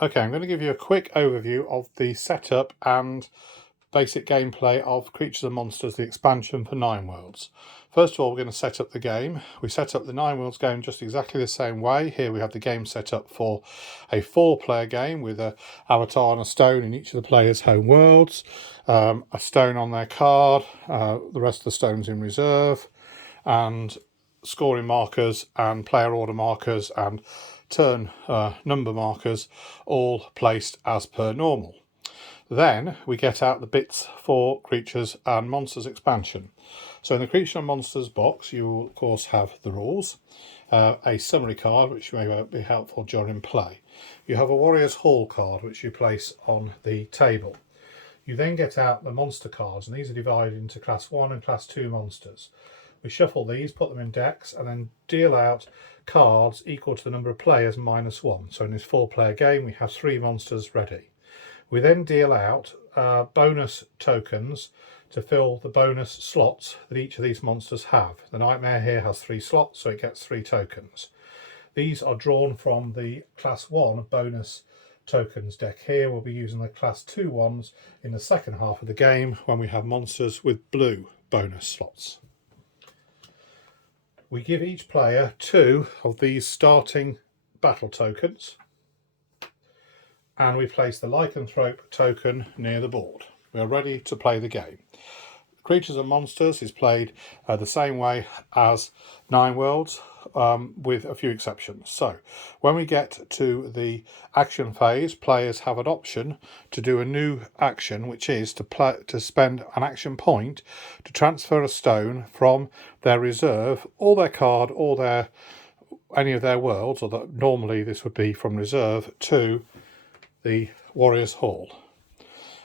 Okay, I'm going to give you a quick overview of the setup and basic gameplay of Creatures and Monsters, the expansion for Nineworlds. First of all, we're going to set up the game. We set up the Nineworlds game just exactly the same way. Here we have the game set up for a 4-player game with an avatar and a stone in each of the players' home worlds, a stone on their card, the rest of the stones in reserve, and scoring markers and player order markers and turn number markers all placed as per normal. Then we get out the bits for Creatures and Monsters expansion. So in the Creatures and Monsters box you will of course have the rules, a summary card which may be helpful during play. You have a Warrior's Hall card which you place on the table. You then get out the monster cards, and these are divided into Class 1 and Class 2 monsters. We shuffle these, put them in decks, and then deal out cards equal to the number of players minus 1. So in this 4-player game we have 3 monsters ready. We then deal out bonus tokens to fill the bonus slots that each of these monsters have. The Nightmare here has 3 slots, so it gets 3 tokens. These are drawn from the Class 1 bonus tokens deck here. We'll be using the Class 2 ones in the second half of the game when we have monsters with blue bonus slots. We give each player 2 of these starting battle tokens, and we place the lycanthrope token near the board. We are ready to play the game. Creatures and Monsters is played the same way as Nineworlds, with a few exceptions. So when we get to the action phase, players have an option to do a new action, which is to spend an action point to transfer a stone from their reserve or their card or any of their worlds, or that normally this would be from reserve, to the Warrior's Hall.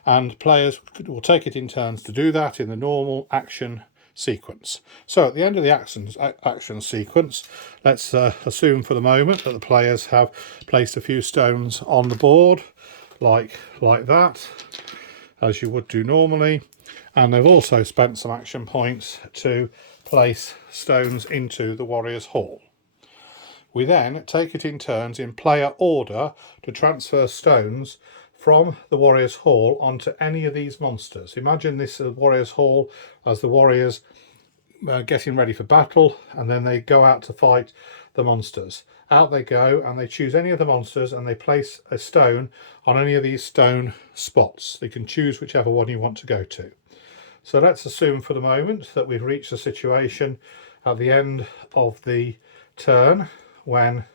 And players will take it in turns to do that in the normal action sequence. So at the end of the action sequence, let's assume for the moment that the players have placed a few stones on the board, like that, as you would do normally, and they've also spent some action points to place stones into the Warrior's Hall. We then take it in turns in player order to transfer stones from the Warrior's Hall onto any of these monsters. Imagine this Warrior's Hall as the warriors getting ready for battle, and then they go out to fight the monsters. Out they go, and they choose any of the monsters and they place a stone on any of these stone spots. You can choose whichever one you want to go to. So let's assume for the moment that we've reached a situation at the end of the turn when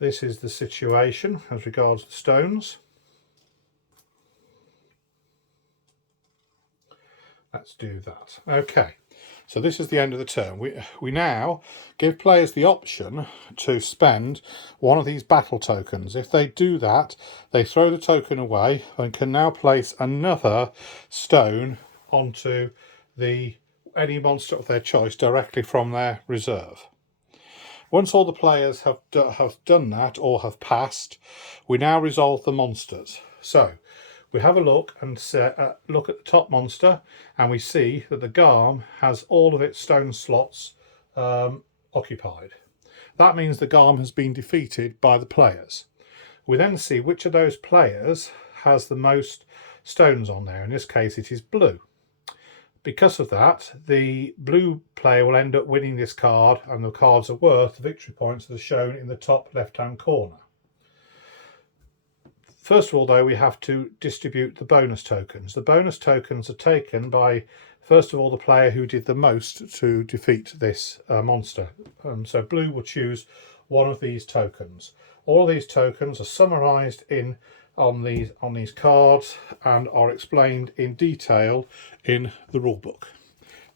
this is the situation as regards the stones. Let's do that. Okay, so this is the end of the turn. We now give players the option to spend one of these battle tokens. If they do that, they throw the token away and can now place another stone onto any monster of their choice directly from their reserve. Once all the players have done that or have passed, we now resolve the monsters. So we have a look and look at the top monster, and we see that the Garm has all of its stone slots occupied. That means the Garm has been defeated by the players. We then see which of those players has the most stones on there. In this case it is blue. Because of that, the blue player will end up winning this card, and the cards are worth the victory points that are shown in the top left-hand corner. First of all, though, we have to distribute the bonus tokens. The bonus tokens are taken by, first of all, the player who did the most to defeat this monster. So blue will choose one of these tokens. All of these tokens are summarised on these cards and are explained in detail in the rulebook.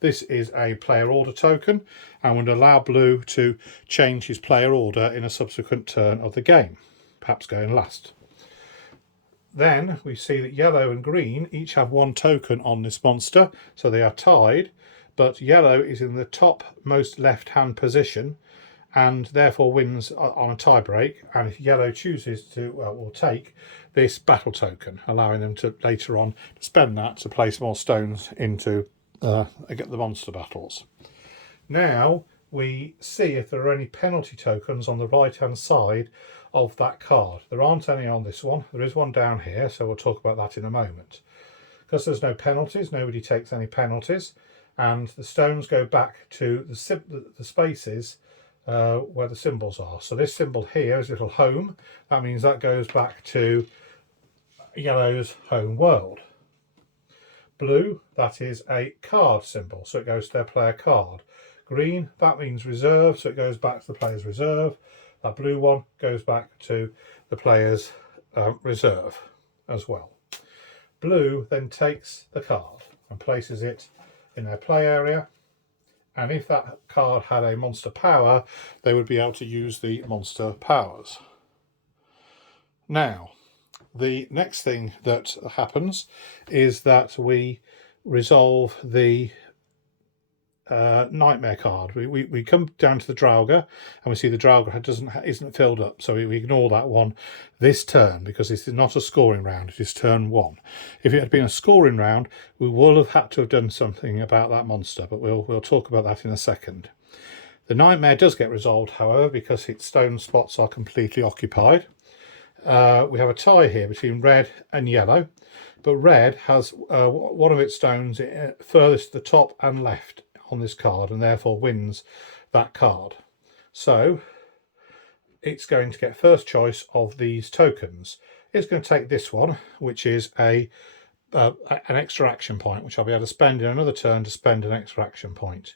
This is a player order token and would allow blue to change his player order in a subsequent turn of the game, perhaps going last. Then we see that yellow and green each have 1 token on this monster, so they are tied, but yellow is in the top most left hand position and therefore wins on a tie break, and if yellow chooses to, will take this battle token, allowing them to later on spend that to place more stones into the monster battles. Now we see if there are any penalty tokens on the right hand side of that card. There aren't any on this one. There is one down here, so we'll talk about that in a moment. Because there's no penalties, nobody takes any penalties, and the stones go back to the spaces where the symbols are. So this symbol here is little home. That means that goes back to yellow's home world. Blue, that is a card symbol, so it goes to their player card. Green, that means reserve, so it goes back to the player's reserve. That blue one goes back to the player's reserve as well. Blue then takes the card and places it in their play area, and if that card had a monster power, they would be able to use the monster powers. Now, the next thing that happens is that we resolve the nightmare card. We come down to the Draugr and we see the Draugr isn't filled up, so we ignore that one this turn because this is not a scoring round, it is turn 1. If it had been a scoring round, we would have had to have done something about that monster, but we'll talk about that in a second. The nightmare does get resolved, however, because its stone spots are completely occupied. We have a tie here between red and yellow, but red has one of its stones furthest to the top and left on this card, and therefore wins that card. So it's going to get first choice of these tokens. It's going to take this one, which is an extra action point, which I'll be able to spend in another turn to spend an extra action point.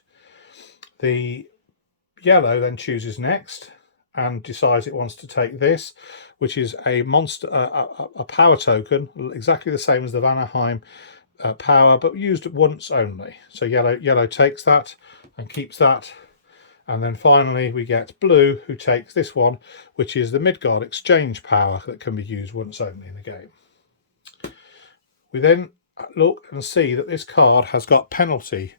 The yellow then chooses next and decides it wants to take this, which is a monster, a power token, exactly the same as the Vanaheim power, but used once only. So yellow takes that and keeps that, and then finally we get blue, who takes this one, which is the Midgard exchange power that can be used once only in the game. We then look and see that this card has got penalty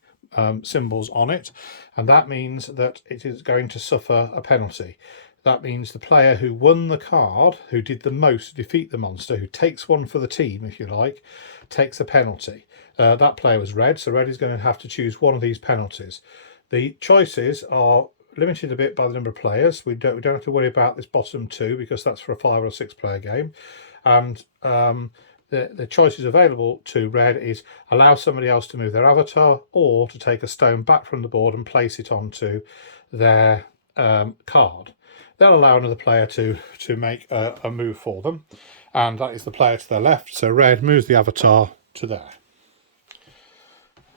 symbols on it, and that means that it is going to suffer a penalty. That means the player who won the card, who did the most to defeat the monster, who takes one for the team, if you like, takes a penalty. That player was red, so red is going to have to choose one of these penalties. The choices are limited a bit by the number of players. We don't have to worry about this bottom 2 because that's for a 5 or 6 player game. And the choices available to red is allow somebody else to move their avatar, or to take a stone back from the board and place it onto their card. They'll allow another player to make a move for them, and that is the player to their left. So red moves the avatar to there.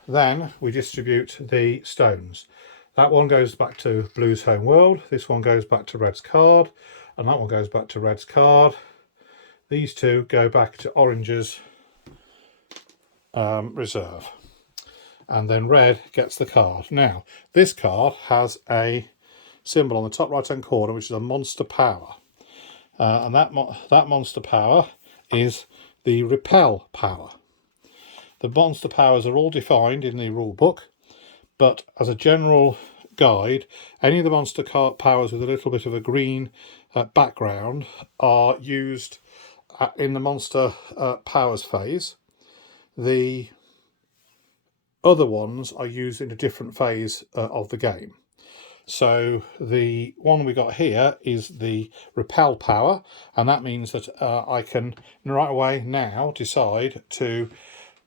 Then we distribute the stones. That one goes back to blue's home world, this one goes back to red's card, and that one goes back to red's card. These two go back to orange's reserve, and then red gets the card. Now, this card has a symbol on the top right hand corner, which is a monster power, and that monster power is the repel power. The monster powers are all defined in the rule book, but as a general guide, any of the monster powers with a little bit of a green background are used in the monster powers phase. The other ones are used in a different phase of the game. So the one we got here is the repel power, and that means that I can right away now decide to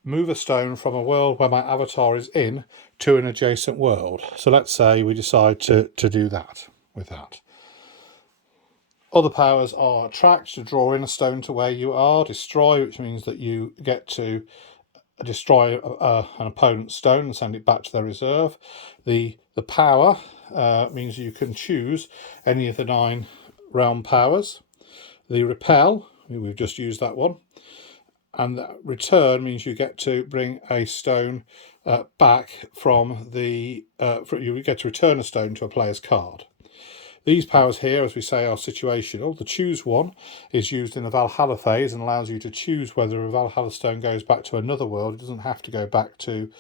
move a stone from a world where my avatar is in to an adjacent world. So let's say we decide to do that with that. Other powers are attract, to draw in a stone to where you are, destroy, which means that you get to destroy an opponent's stone and send it back to their reserve. The power means you can choose any of the 9 realm powers. The repel, we've just used that one, and the return means you get to bring a stone back from the you get to return a stone to a player's card. These powers here, as we say, are situational. The choose one is used in the Valhalla phase and allows you to choose whether a Valhalla stone goes back to another world. It doesn't have to go back to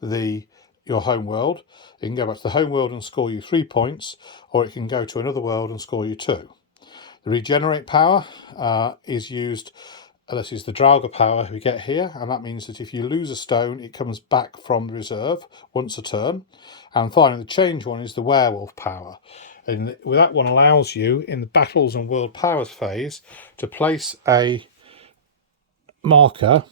your home world. It can go back to the home world and score you 3 points, or it can go to another world and score you 2. The regenerate power is used. This is the Draugr power we get here, and that means that if you lose a stone, it comes back from the reserve once a turn. And finally, the change one is the werewolf power. And that one allows you in the battles and world powers phase to place a marker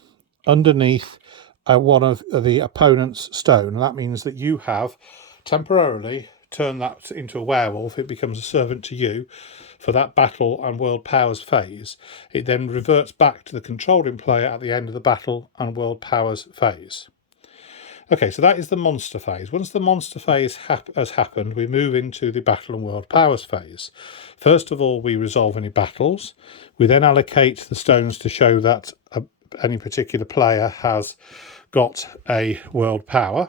underneath one of the opponent's stone. And that means that you have temporarily turned that into a werewolf. It becomes a servant to you for that battle and world powers phase. It then reverts back to the controlling player at the end of the battle and world powers phase. Okay, so that is the monster phase. Once the monster phase has happened, we move into the battle and world powers phase. First of all, we resolve any battles. We then allocate the stones to show that any particular player has got a world power.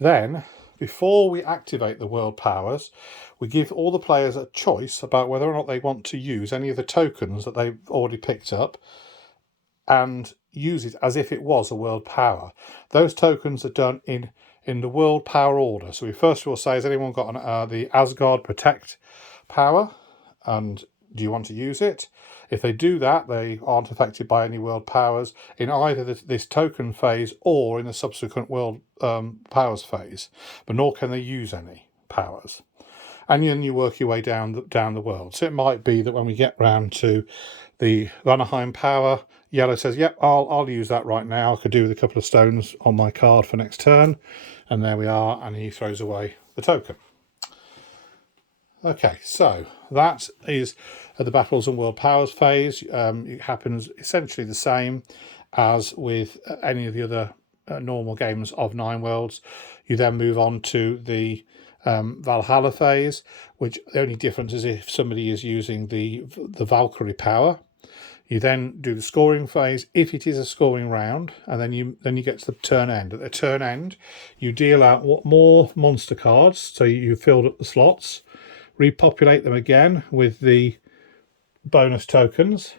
Then, before we activate the world powers, we give all the players a choice about whether or not they want to use any of the tokens that they've already picked up and use it as if it was a world power. Those tokens are done in the world power order. So we first of all say, has anyone got the Asgard Protect power? And do you want to use it? If they do that, they aren't affected by any world powers in either this token phase or in the subsequent world powers phase, but nor can they use any powers. And then you work your way down the world. So it might be that when we get round to the Vanaheim power, yellow says, yep, I'll use that right now. I could do with a couple of stones on my card for next turn. And there we are, and he throws away the token. Okay, so that is the battles and world powers phase. It happens essentially the same as with any of the other normal games of Nineworlds. You then move on to the Valhalla phase, which the only difference is if somebody is using the Valkyrie power. You then do the scoring phase if it is a scoring round, and then you get to the turn end. At the turn end, you deal out more monster cards, so you filled up the slots, repopulate them again with the bonus tokens,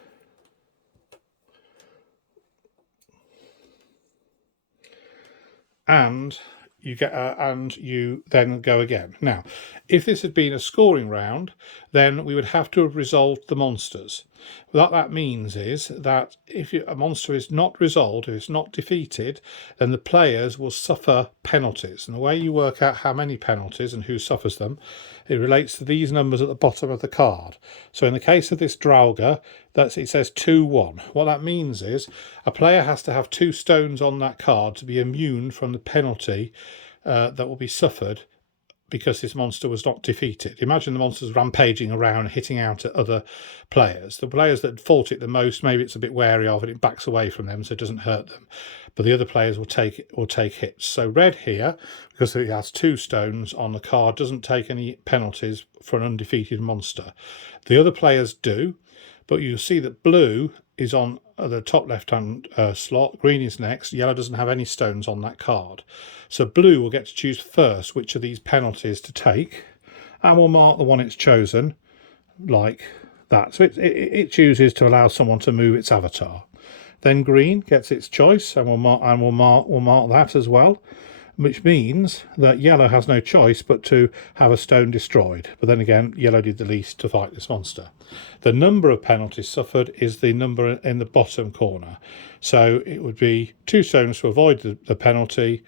and you then go again. Now, if this had been a scoring round, then we would have to have resolved the monsters. What that means is that if a monster is not resolved, if it's not defeated, then the players will suffer penalties. And the way you work out how many penalties and who suffers them, it relates to these numbers at the bottom of the card. So in the case of this Draugr, it says 2-1. What that means is a player has to have 2 stones on that card to be immune from the penalty that will be suffered because this monster was not defeated. Imagine the monster's rampaging around, hitting out at other players. The players that fought it the most, maybe it's a bit wary of it, it backs away from them so it doesn't hurt them. But the other players will take hits. So red here, because it has 2 stones on the card, doesn't take any penalties for an undefeated monster. The other players do, but you see that blue is on the top left-hand slot, green is next, yellow doesn't have any stones on that card. So blue will get to choose first which of these penalties to take, and we'll mark the one it's chosen like that. So it chooses to allow someone to move its avatar. Then green gets its choice, and we'll mark that as well, which means that yellow has no choice but to have a stone destroyed. But then again, yellow did the least to fight this monster. The number of penalties suffered is the number in the bottom corner. So it would be 2 stones to avoid the penalty,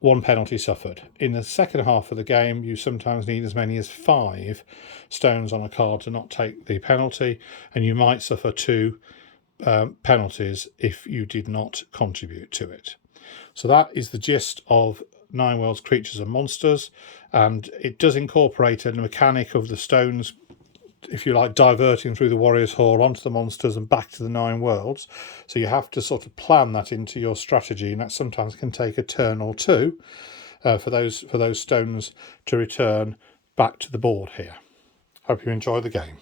1 penalty suffered. In the second half of the game, you sometimes need as many as 5 stones on a card to not take the penalty, and you might suffer 2 penalties if you did not contribute to it. So that is the gist of Nineworlds Creatures and Monsters, and it does incorporate a mechanic of the stones, if you like, diverting through the Warriors Hall onto the monsters and back to the Nine Worlds. So you have to sort of plan that into your strategy, and that sometimes can take a turn or two for those stones to return back to the board here. Hope you enjoy the game.